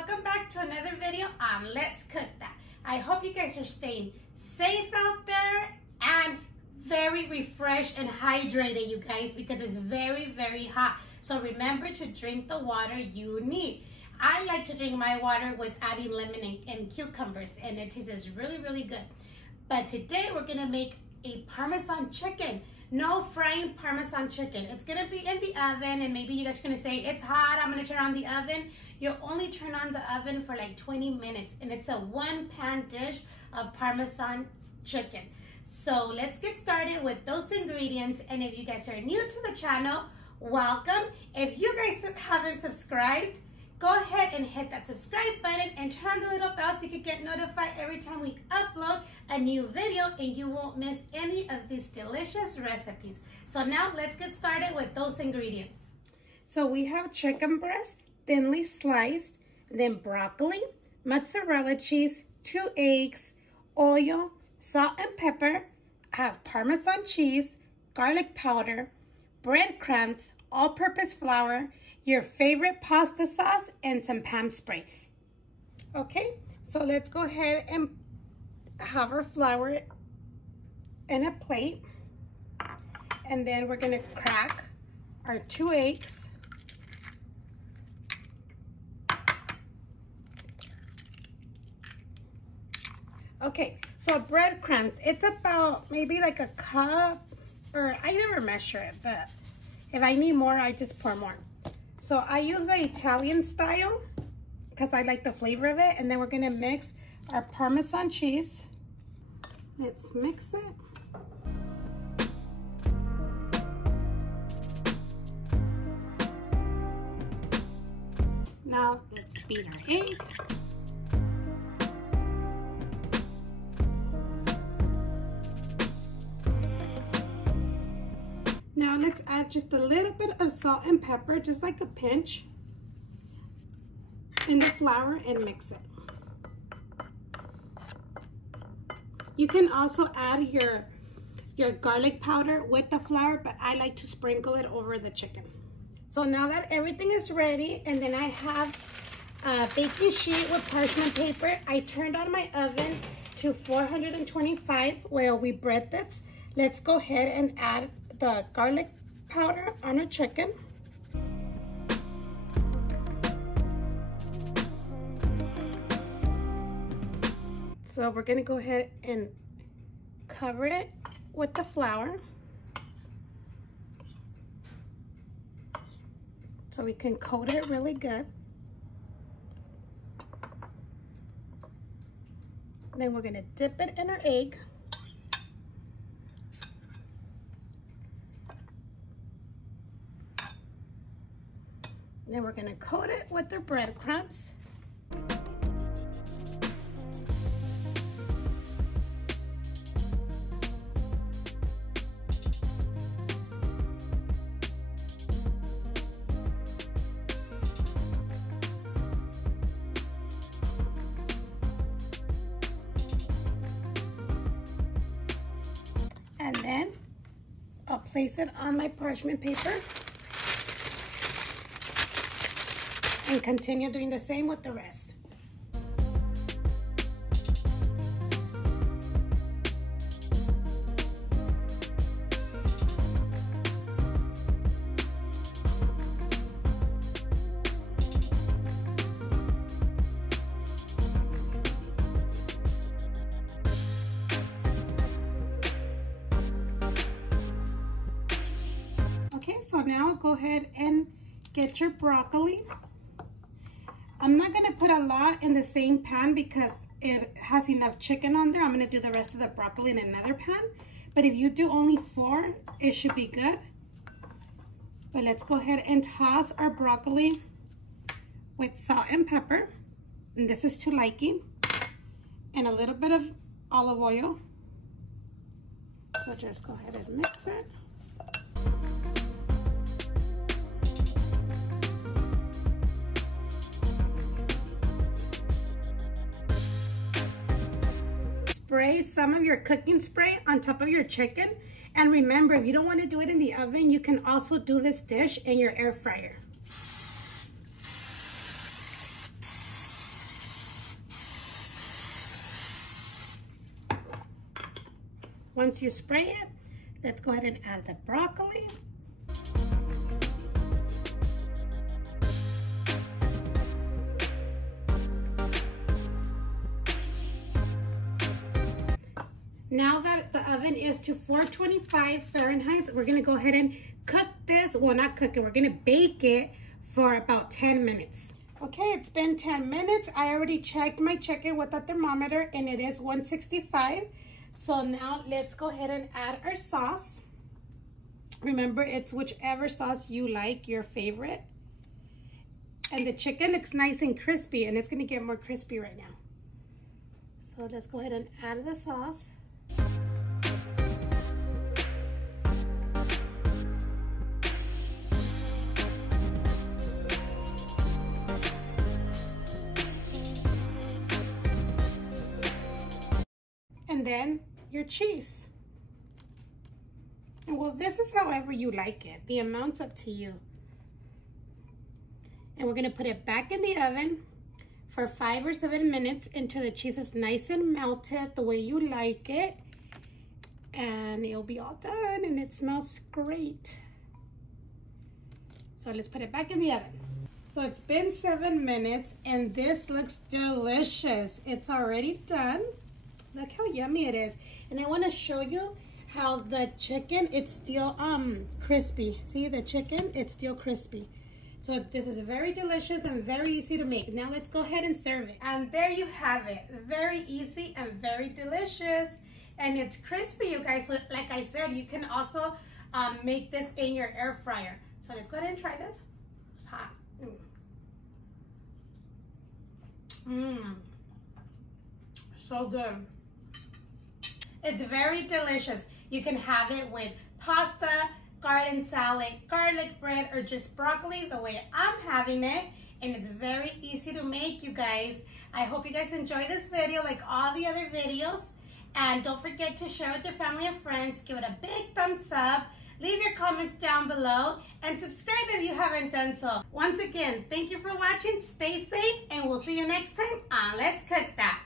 welcome back to another video on Let's Cook That. I hope you guys are staying safe out there and very refreshed and hydrated, you guys, because it's very, very hot. So remember to drink the water you need. I like to drink my water with adding lemon and cucumbers, and it tastes really, really good. But today we're gonna make a Parmesan chicken. No frying Parmesan chicken. It's gonna be in the oven, and maybe you guys are gonna say, it's hot, I'm gonna turn on the oven. You'll only turn on the oven for like 20 minutes, and it's a one-pan dish of Parmesan chicken. So let's get started with those ingredients, and if you guys are new to the channel, welcome. If you guys haven't subscribed, go ahead and hit that subscribe button and turn on the little bell so you can get notified every time we upload a new video and you won't miss any of these delicious recipes. So now let's get started with those ingredients. So we have chicken breast, thinly sliced, then broccoli, mozzarella cheese, 2 eggs, oil, salt and pepper. I have Parmesan cheese, garlic powder, breadcrumbs, all-purpose flour, your favorite pasta sauce, and some Pam spray. Okay, so let's go ahead and have our flour in a plate, and then we're gonna crack our 2 eggs. Okay, so breadcrumbs, it's about maybe like a cup, or I never measure it, but if I need more, I just pour more. So I use the Italian style because I like the flavor of it. And then we're gonna mix our Parmesan cheese. Let's mix it. Now let's beat our egg. Now let's add just a little bit of salt and pepper, just like a pinch, in the flour and mix it. You can also add your garlic powder with the flour, but I like to sprinkle it over the chicken. So now that everything is ready, and then I have a baking sheet with parchment paper, I turned on my oven to 425 while we bread this. Let's go ahead and add the garlic powder on our chicken. So we're gonna go ahead and cover it with the flour so we can coat it really good. Then we're gonna dip it in our egg. Then we're gonna coat it with the breadcrumbs. And then I'll place it on my parchment paper and continue doing the same with the rest. Okay, so now go ahead and get your broccoli. I'm not gonna put a lot in the same pan because it has enough chicken on there. I'm gonna do the rest of the broccoli in another pan. But if you do only 4, it should be good. But let's go ahead and toss our broccoli with salt and pepper. And this is to liking. And a little bit of olive oil. So just go ahead and mix it. Spray some of your cooking spray on top of your chicken. And remember, if you don't want to do it in the oven, you can also do this dish in your air fryer. Once you spray it, let's go ahead and add the broccoli. Now that the oven is to 425 Fahrenheit, we're gonna go ahead and cook this. Well, not cook it, we're gonna bake it for about 10 minutes. Okay, it's been 10 minutes. I already checked my chicken with a thermometer and it is 165. So now let's go ahead and add our sauce. Remember, it's whichever sauce you like, your favorite. And the chicken looks nice and crispy, and it's gonna get more crispy right now. So let's go ahead and add the sauce. And then your cheese. And well, this is however you like it. The amount's up to you. And we're gonna put it back in the oven for 5 or 7 minutes until the cheese is nice and melted the way you like it. And it'll be all done and it smells great. So let's put it back in the oven. So it's been 7 minutes and this looks delicious. It's already done. Look how yummy it is. And I want to show you how the chicken, it's still crispy. See the chicken? It's still crispy. So this is very delicious and very easy to make. Now let's go ahead and serve it. And there you have it. Very easy and very delicious. And it's crispy, you guys. So like I said, you can also make this in your air fryer. So let's go ahead and try this. It's hot. So good. It's very delicious. You can have it with pasta, garden salad, garlic bread, or just broccoli the way I'm having it. And it's very easy to make, you guys. I hope you guys enjoy this video like all the other videos. And don't forget to share with your family and friends. Give it a big thumbs up. Leave your comments down below. And subscribe if you haven't done so. Once again, thank you for watching. Stay safe. And we'll see you next time on Let's Cook That.